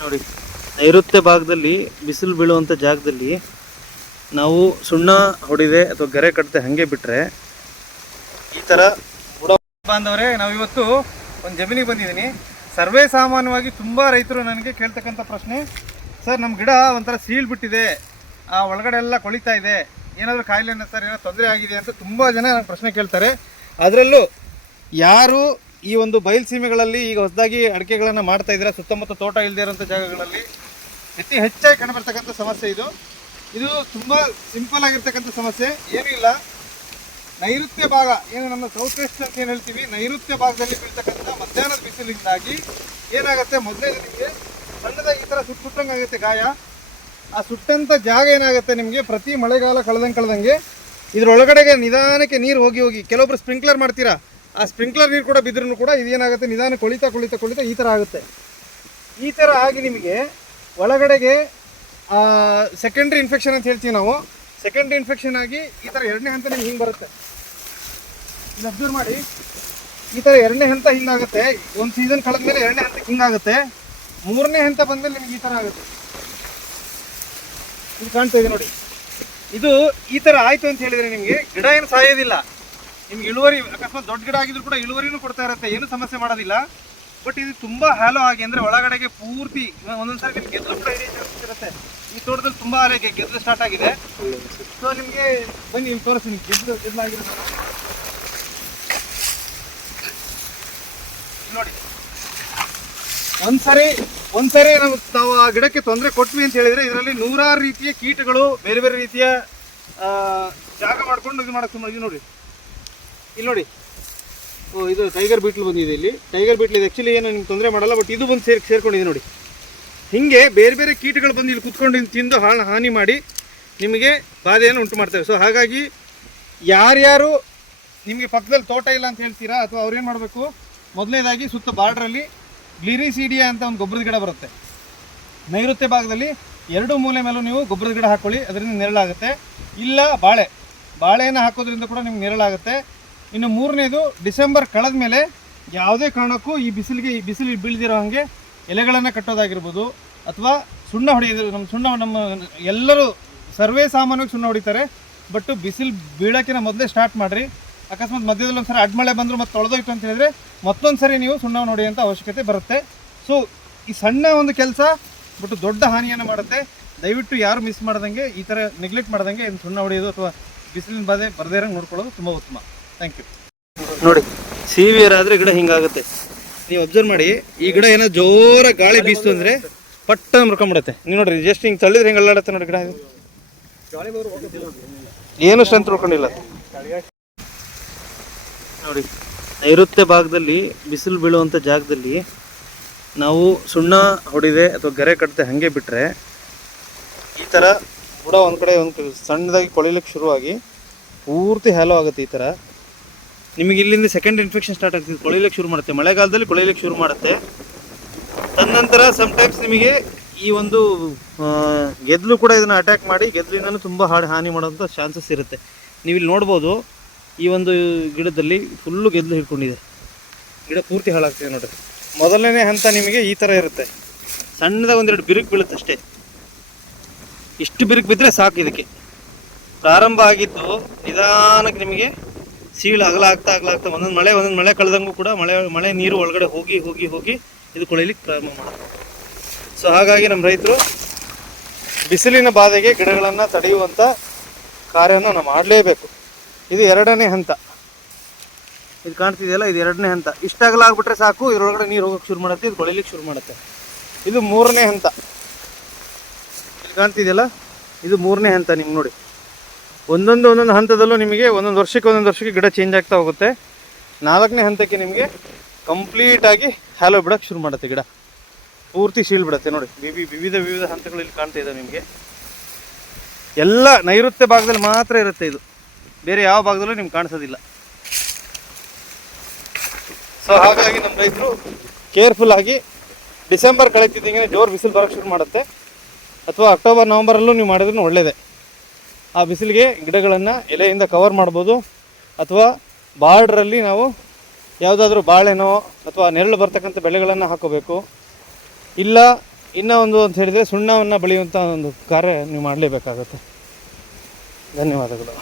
ನೋಡಿ. ನೈಋತ್ಯ ಭಾಗದಲ್ಲಿ ಬಿಸಿಲು ಬೀಳುವಂಥ ಜಾಗದಲ್ಲಿ ನಾವು ಸುಣ್ಣ ಹೊಡಿದೆ ಅಥವಾ ಗರೆ ಕಟ್ಟದೆ ಹಾಗೆ ಬಿಟ್ಟರೆ ಈ ಥರ ಬುಡ ಬಾಂಧವರೇ ನಾವಿವತ್ತು ಒಂದು ಜಮೀನಿಗೆ ಬಂದಿದ್ದೀನಿ ಸರ್ವೇ ಸಾಮಾನ್ಯವಾಗಿ ತುಂಬ ರೈತರು ನನಗೆ ಕೇಳ್ತಕ್ಕಂಥ ಪ್ರಶ್ನೆ, ಸರ್ ನಮ್ಮ ಗಿಡ ಒಂಥರ ಸೀಳ್ ಬಿಟ್ಟಿದೆ, ಆ ಒಳಗಡೆ ಎಲ್ಲ ಕೊಳಿತಾ ಇದೆ, ಏನಾದರೂ ಕಾಯಿಲೆನ ಸರ್ ಏನೋ ತೊಂದರೆ ಆಗಿದೆ? ಅಂತ ತುಂಬ ಜನ ನನಗೆ ಪ್ರಶ್ನೆ ಕೇಳ್ತಾರೆ. ಅದರಲ್ಲೂ ಯಾರು ಈ ಒಂದು ಬಯಲು ಸೀಮೆಗಳಲ್ಲಿ ಈಗ ಹೊಸದಾಗಿ ಅಡಿಕೆಗಳನ್ನು ಮಾಡ್ತಾ ಇದ್ದೀರಾ? ಸುತ್ತಮುತ್ತ ತೋಟ ಇಲ್ಲದೇ ಇರೋಂಥ ಜಾಗಗಳಲ್ಲಿ ಅತಿ ಹೆಚ್ಚಾಗಿ ಕಂಡುಬರ್ತಕ್ಕಂಥ ಸಮಸ್ಯೆ ಇದು. ಇದು ತುಂಬ ಸಿಂಪಲ್ ಆಗಿರ್ತಕ್ಕಂಥ ಸಮಸ್ಯೆ. ಏನೂ ಇಲ್ಲ. ನೈಋತ್ಯ ಭಾಗ, ಏನು ನಮ್ಮ ಸೌತ್ ವೆಸ್ಟ್ ಅಂತ ಏನು ಹೇಳ್ತೀವಿ? ನೈಋತ್ಯ ಭಾಗದಲ್ಲಿ ಬೀಳ್ತಕ್ಕಂಥ ಮಧ್ಯಾಹ್ನದ ಬಿಸಿಲಿಂದಾಗಿ ಏನಾಗುತ್ತೆ? ಮೊದಲೇ ನಿಮಗೆ ಸಣ್ಣದಾಗಿ ಈ ಥರ ಸುಟ್ಟು ಸುಟ್ಟಂಗೆ ಆಗುತ್ತೆ ಗಾಯ. ಆ ಸುಟ್ಟಂಥ ಜಾಗ ಏನಾಗುತ್ತೆ ನಿಮಗೆ? ಪ್ರತಿ ಮಳೆಗಾಲ ಕಳೆದಂಗೆ ಕಳೆದಂಗೆ ಇದರೊಳಗಡೆಗೆ ನಿಧಾನಕ್ಕೆ ನೀರು ಹೋಗಿ ಹೋಗಿ, ಕೆಲವೊಬ್ರು ಸ್ಪ್ರಿಂಕ್ಲರ್ ಮಾಡ್ತೀರಾ? ಆ ಸ್ಪ್ರಿಂಕ್ಲರ್ ನೀರು ಕೂಡ ಬಿದ್ರೂ ಕೂಡ ಇದೇನಾಗುತ್ತೆ? ನಿಧಾನ ಕೊಳಿತಾ ಕೊಳಿತಾ ಕೊಳಿತಾ ಈ ಥರ ಆಗುತ್ತೆ. ಈ ಥರ ಆಗಿ ನಿಮಗೆ ಒಳಗಡೆಗೆ ಸೆಕೆಂಡ್ರಿ ಇನ್ಫೆಕ್ಷನ್ ಅಂತ ಹೇಳ್ತೀವಿ ನಾವು. ಸೆಕೆಂಡ್ರಿ ಇನ್ಫೆಕ್ಷನ್ ಆಗಿ ಈ ಥರ ಎರಡನೇ ಹಂತ ನಿಮ್ಗೆ ಹಿಂಗೆ ಬರುತ್ತೆ. ಇಲ್ಲಿ ಅಬ್ಸರ್ವ್ ಮಾಡಿ. ಈ ಥರ ಎರಡನೇ ಹಂತ ಹಿಂಗಾಗುತ್ತೆ ಒಂದು ಸೀಸನ್ ಕಳೆದ ಮೇಲೆ ಎರಡನೇ ಹಂತಕ್ಕೆ ಹಿಂಗಾಗುತ್ತೆ ಮೂರನೇ ಹಂತ ಬಂದಮೇಲೆ ನಿಮ್ಗೆ ಈ ಥರ ಆಗುತ್ತೆ. ಇದು ಕಾಣ್ತಾ ಇದೆ ನೋಡಿ. ಇದು ಈ ಥರ ಆಯಿತು ಅಂತ ಹೇಳಿದರೆ ನಿಮಗೆ ಗಿಡ ಏನು ಸಾಯೋದಿಲ್ಲ. ನಿಮ್ಗೆ ಇಳುವರಿ ಅಕಸ್ಮಾತ್ ದೊಡ್ಡ ಗಿಡ ಆಗಿದ್ರು ಕೂಡ ಇಳುವರಿನೂ ಕೊಡ್ತಾ ಇರುತ್ತೆ, ಏನು ಸಮಸ್ಯೆ ಮಾಡೋದಿಲ್ಲ. ಬಟ್ ಇದು ತುಂಬಾ ಹ್ಯಾಲೋ ಆಗಿ ಅಂದ್ರೆ ಒಳಗಡೆಗೆ ಪೂರ್ತಿ ಒಂದೊಂದ್ಸಾರಿ ನಿಮ್ಗೆ ಗೆದ್ದಲು ಕೂಡ ಇರುತ್ತೆ. ಈ ತೋಟದಲ್ಲಿ ತುಂಬಾ ಅಲೆಗೆ ಗೆದ್ದಲು ಸ್ಟಾರ್ಟ್ ಆಗಿದೆ. ಸೊ ನಿಮಗೆ ಬನ್ನಿ ಇಲ್ಲಿ ತೋರಿಸ್ತೀನಿ ಗೆದ್ದು ಗೆದ್ದಾಗಿರೋದು ನೋಡಿ. ಒಂದ್ಸರಿ ಒಂದ್ಸರಿ ನಾವು ನಾವು ಆ ಗಿಡಕ್ಕೆ ತೊಂದರೆ ಕೊಟ್ವಿ ಅಂತ ಹೇಳಿದ್ರೆ ಇದರಲ್ಲಿ ನೂರಾರು ರೀತಿಯ ಕೀಟಗಳು, ಬೇರೆ ಬೇರೆ ರೀತಿಯ ಜಾಗ ಮಾಡ್ಕೊಂಡು ಇದು ಸುಮ್ಮನೆ ಇದು. ನೋಡಿ. ಇಲ್ಲಿ ನೋಡಿ. ಇದು ಟೈಗರ್ ಬೀಟ್ಲ್ ಬಂದಿದೆ ಇಲ್ಲಿ. ಟೈಗರ್ ಬೀಟ್ಲ್ ಇದು ಆ್ಯಕ್ಚುಲಿ ಏನು ನಿಮ್ಗೆ ತೊಂದರೆ ಮಾಡಲ್ಲ ಬಟ್ ಇದು ಬಂದು ಸೇರಿ, ಸೇರ್ಕೊಂಡಿದೆ ನೋಡಿ. ಹೀಗೆ ಬೇರೆ ಬೇರೆ ಕೀಟಗಳು ಬಂದು ಇಲ್ಲಿ ಕುತ್ಕೊಂಡು ತಿಂದು ಹಾಳು, ಹಾನಿ ಮಾಡಿ ನಿಮಗೆ ಬಾಧೆಯನ್ನು ಉಂಟು ಮಾಡ್ತವೆ. ಸೊ ಹಾಗಾಗಿ ಯಾರ್ಯಾರು ನಿಮಗೆ ಪಕ್ಕದಲ್ಲಿ ತೋಟ ಇಲ್ಲ ಅಂತ ಹೇಳ್ತೀರಾ, ಅಥವಾ ಅವ್ರೇನು ಮಾಡಬೇಕು? ಮೊದಲನೇದಾಗಿ ಸುತ್ತ ಬಾರ್ಡ್ರಲ್ಲಿ ಗ್ಲಿರಿಸಿಡಿಯಾ ಅಂತ ಒಂದು ಗೊಬ್ಬರದ ಗಿಡ ಬರುತ್ತೆ. ನೈಋತ್ಯ ಭಾಗದಲ್ಲಿ ಎರಡು ಮೂಲೆ ಮೇಲೂ ನೀವು ಗೊಬ್ಬರದ ಗಿಡ ಹಾಕ್ಕೊಳ್ಳಿ ಅದರಿಂದ ನೆರಳಾಗುತ್ತೆ. ಇಲ್ಲ, ಬಾಳೆ. ಬಾಳೆಯನ್ನು ಹಾಕೋದ್ರಿಂದ ಕೂಡ ನಿಮ್ಗೆ ನೆರಳಾಗುತ್ತೆ. ಇನ್ನು ಮೂರನೇದು ಡಿಸೆಂಬರ್ ಕಳೆದ ಮೇಲೆ ಯಾವುದೇ ಕಾರಣಕ್ಕೂ ಈ ಬಿಸಿಲಿಗೆ, ಈ ಬಿಸಿಲು ಬೀಳ್ದಿರೋ ಹಾಗೆ ಎಲೆಗಳನ್ನು ಕಟ್ಟೋದಾಗಿರ್ಬೋದು ಅಥವಾ ಸುಣ್ಣ ಹೊಡೆಯೋದು, ನಮ್ಮ ಸುಣ್ಣ, ನಮ್ಮ ಎಲ್ಲರೂ ಸರ್ವೇ ಸಾಮಾನ್ಯವಾಗಿ ಸುಣ್ಣ ಹೊಡಿತಾರೆ, ಬಟ್ ಬಿಸಿಲು ಬೀಳೋಕ್ಕಿಂತ ಮೊದಲೇ ಸ್ಟಾರ್ಟ್ ಮಾಡಿರಿ. ಅಕಸ್ಮಾತ್ ಮಧ್ಯದಲ್ಲಿ ಒಂದ್ಸರಿ ಅಡ್ಮಳೆ ಬಂದರೂ ಮತ್ತೆ ತೊಳೆದೋಯ್ತು ಅಂತ ಹೇಳಿದ್ರೆ ಮತ್ತೊಂದು ಸರಿ ನೀವು ಸುಣ್ಣ ಹೊಡೆಯುವಂಥ ಅವಶ್ಯಕತೆ ಬರುತ್ತೆ. ಸೊ ಈ ಸಣ್ಣ ಒಂದು ಕೆಲಸ, ಬಟ್ ದೊಡ್ಡ ಹಾನಿಯನ್ನು ಮಾಡುತ್ತೆ. ದಯವಿಟ್ಟು ಯಾರು ಮಿಸ್ ಮಾಡ್ದಂಗೆ, ಈ ಥರ ನೆಗ್ಲೆಕ್ಟ್ ಮಾಡ್ದಂಗೆ ಸುಣ್ಣ ಹೊಡೆಯೋದು ಅಥವಾ ಬಿಸಿಲಿನ ಬಾಧೆ ಬರದೇ ಇರೋಂಗೆ ನೋಡ್ಕೊಳ್ಳೋದು ತುಂಬ ಉತ್ತಮ. ಥ್ಯಾಂಕ್ ಯು ನೋಡಿ ಸಿವಿಯರ್ ಆದರೆ ಗಿಡ ಹಿಂಗಾಗುತ್ತೆ. ನೀವು ಅಬ್ಸರ್ವ್ ಮಾಡಿ ಈ ಗಿಡ ಏನೋ ಜೋರ ಗಾಳಿ ಬೀಸ್ತು ಅಂದರೆ ಪಟ್ಟ ಮುರ್ಕೊಂಬಿಡುತ್ತೆ ನೀವು ನೋಡ್ರಿ ಜಸ್ಟ್ ಹಿಂಗೆ ತಳ್ಳಿದ್ರೆ ಹಿಂಗೆ ಅಲ್ಲಾಡುತ್ತೆ ನೋಡಿ ಗಿಡ ಏನು ಸ್ಟ್ರೆಂತ್ ಉಳ್ಕೊಂಡಿಲ್ಲ. ನೋಡಿ ನೈಋತ್ಯ ಭಾಗದಲ್ಲಿ ಬಿಸಿಲು ಬೀಳುವಂಥ ಜಾಗದಲ್ಲಿ ನಾವು ಸುಣ್ಣ ಹೊಡಿದೆ ಅಥವಾ ಗರೆ ಕಟ್ಟದೆ ಹಾಗೆ ಬಿಟ್ಟರೆ ಈ ಥರ ಕೂಡ ಒಂದು ಕಡೆ ಒಂದು ಸಣ್ಣದಾಗಿ ಕೊಳಿಲಿಕ್ಕೆ ಶುರುವಾಗಿ ಪೂರ್ತಿ ಹ್ಯಾಲೋ ಆಗುತ್ತೆ ಈ ಥರ ನಿಮಗೆ ಇಲ್ಲಿಂದ ಸೆಕೆಂಡ್ ಇನ್ಫೆಕ್ಷನ್ ಸ್ಟಾರ್ಟ್ ಆಗ್ತದೆ. ಕೊಳಿಲಿಕ್ಕೆ ಶುರು ಮಾಡುತ್ತೆ. ಮಳೆಗಾಲದಲ್ಲಿ ಕೊಳಿಲಿಕ್ಕೆ ಶುರು ಮಾಡುತ್ತೆ. ತದನಂತರ ಸಮ್ಟೈಮ್ಸ್ ನಿಮಗೆ ಈ ಒಂದು ಗೆದ್ಲು ಕೂಡ ಇದನ್ನು ಅಟ್ಯಾಕ್ ಮಾಡಿ ಗೆದ್ಲಿಂದಲೂ ತುಂಬ ಹಾಡು, ಹಾನಿ ಮಾಡೋಂಥ ಚಾನ್ಸಸ್ ಇರುತ್ತೆ. ನೀವು ಇಲ್ಲಿ ನೋಡ್ಬೋದು, ಈ ಒಂದು ಗಿಡದಲ್ಲಿ ಫುಲ್ಲು ಗೆದ್ಲು ಹಿಡ್ಕೊಂಡಿದೆ. ಗಿಡ ಪೂರ್ತಿ ಹಾಳಾಗ್ತಿದೆ ನೋಡ್ರಿ. ಮೊದಲನೇ ಹಂತ ನಿಮಗೆ ಈ ಥರ ಇರುತ್ತೆ. ಸಣ್ಣದಾಗ ಒಂದೆರಡು ಬಿರುಕು ಬೀಳುತ್ತೆ ಅಷ್ಟೇ. ಇಷ್ಟು ಬಿರುಕು ಬಿದ್ದರೆ ಸಾಕು ಇದಕ್ಕೆ. ಪ್ರಾರಂಭ ಆಗಿದ್ದು ನಿಧಾನಕ್ಕೆ ನಿಮಗೆ ಸೀಳು ಅಗಲ ಆಗ್ತಾ ಅಗಲ ಆಗ್ತಾ ಒಂದೊಂದು ಮಳೆ ಒಂದೊಂದು ಮಳೆ ಕಳೆದಂಗೂ ಕೂಡ ಮಳೆ ಮಳೆ ನೀರು ಒಳಗಡೆ ಹೋಗಿ ಹೋಗಿ ಹೋಗಿ ಇದು ಕೊಳಿಲಿಕ್ಕೆ ಪ್ರಾರಂಭ ಮಾಡುತ್ತೆ ಸೊ ಹಾಗಾಗಿ ನಮ್ಮ ರೈತರು ಬಿಸಿಲಿನ ಬಾಧೆಗೆ ಗಿಡಗಳನ್ನು ತಡೆಯುವಂಥ ಕಾರ್ಯನ ನಾವು ಮಾಡಲೇಬೇಕು. ಇದು ಎರಡನೇ ಹಂತ. ಇದು ಕಾಣ್ತಿದೆಯಲ್ಲ? ಇದು ಎರಡನೇ ಹಂತ. ಇಷ್ಟಾಗಲ ಆಗ್ಬಿಟ್ರೆ ಸಾಕು, ಇದರೊಳಗಡೆ ನೀರು ಹೋಗೋಕೆ ಶುರು ಮಾಡುತ್ತೆ, ಇದು ಕೊಳಿಲಿಕ್ಕೆ ಶುರು ಮಾಡುತ್ತೆ. ಇದು ಮೂರನೇ ಹಂತ. ಇಲ್ಲಿ ಕಾಣ್ತಿದೆಯಲ್ಲ? ಇದು ಮೂರನೇ ಹಂತ ನಿಮ್ಗೆ ನೋಡಿ. ಒಂದೊಂದು ಒಂದೊಂದು ಹಂತದಲ್ಲೂ ನಿಮಗೆ ಒಂದೊಂದು ವರ್ಷಕ್ಕೆ ಒಂದೊಂದು ವರ್ಷಕ್ಕೆ ಗಿಡ ಚೇಂಜ್ ಆಗ್ತಾ ಹೋಗುತ್ತೆ. ನಾಲ್ಕನೇ ಹಂತಕ್ಕೆ ನಿಮಗೆ ಕಂಪ್ಲೀಟಾಗಿ ಹ್ಯಾಲೋ ಬಿಡೋಕೆ ಶುರು ಮಾಡುತ್ತೆ ಗಿಡ. ಪೂರ್ತಿ ಶೀಲ್ ಬಿಡುತ್ತೆ ನೋಡಿ. ವಿವಿ ವಿವಿಧ ವಿವಿಧ ಹಂತಗಳಲ್ಲಿ ಕಾಣ್ತಾ ಇದೆ ನಿಮಗೆ. ಎಲ್ಲ ನೈಋತ್ಯ ಭಾಗದಲ್ಲಿ ಮಾತ್ರ ಇರುತ್ತೆ ಇದು. ಬೇರೆ ಯಾವ ಭಾಗದಲ್ಲೂ ನಿಮ್ಗೆ ಕಾಣಿಸೋದಿಲ್ಲ. ಸೊ ಹಾಗಾಗಿ ನಮ್ಮ ರೈತರು ಕೇರ್ಫುಲ್ ಆಗಿ ಡಿಸೆಂಬರ್ ಕಳೆತಿದ್ದಂಗೆ ಜೋರು ಬಿಸಿಲು ಬರೋಕ್ಕೆ ಶುರು ಮಾಡುತ್ತೆ. ಅಥವಾ ಅಕ್ಟೋಬರ್ ನವಂಬರಲ್ಲೂ ನೀವು ಮಾಡಿದ್ರೂ ಒಳ್ಳೆಯದೇ ಆ ಬಿಸಿಲಿಗೆ ಗಿಡಗಳನ್ನು ಎಲೆಯಿಂದ ಕವರ್ ಮಾಡ್ಬೋದು. ಅಥವಾ ಬಾರ್ಡ್ರಲ್ಲಿ ನಾವು ಯಾವುದಾದ್ರೂ ಬಾಳೆನೋ ಅಥವಾ ನೆರಳು ಬರ್ತಕ್ಕಂಥ ಬೆಳೆಗಳನ್ನು ಹಾಕೋಬೇಕು. ಇಲ್ಲ, ಇನ್ನೂ ಒಂದು ಅಂತ ಹೇಳಿದರೆ ಸುಣ್ಣವನ್ನು ಬೆಳೆಯುವಂಥ ಒಂದು ಕಾರ್ಯ ನೀವು ಮಾಡಲೇಬೇಕಾಗುತ್ತೆ. ಧನ್ಯವಾದಗಳು.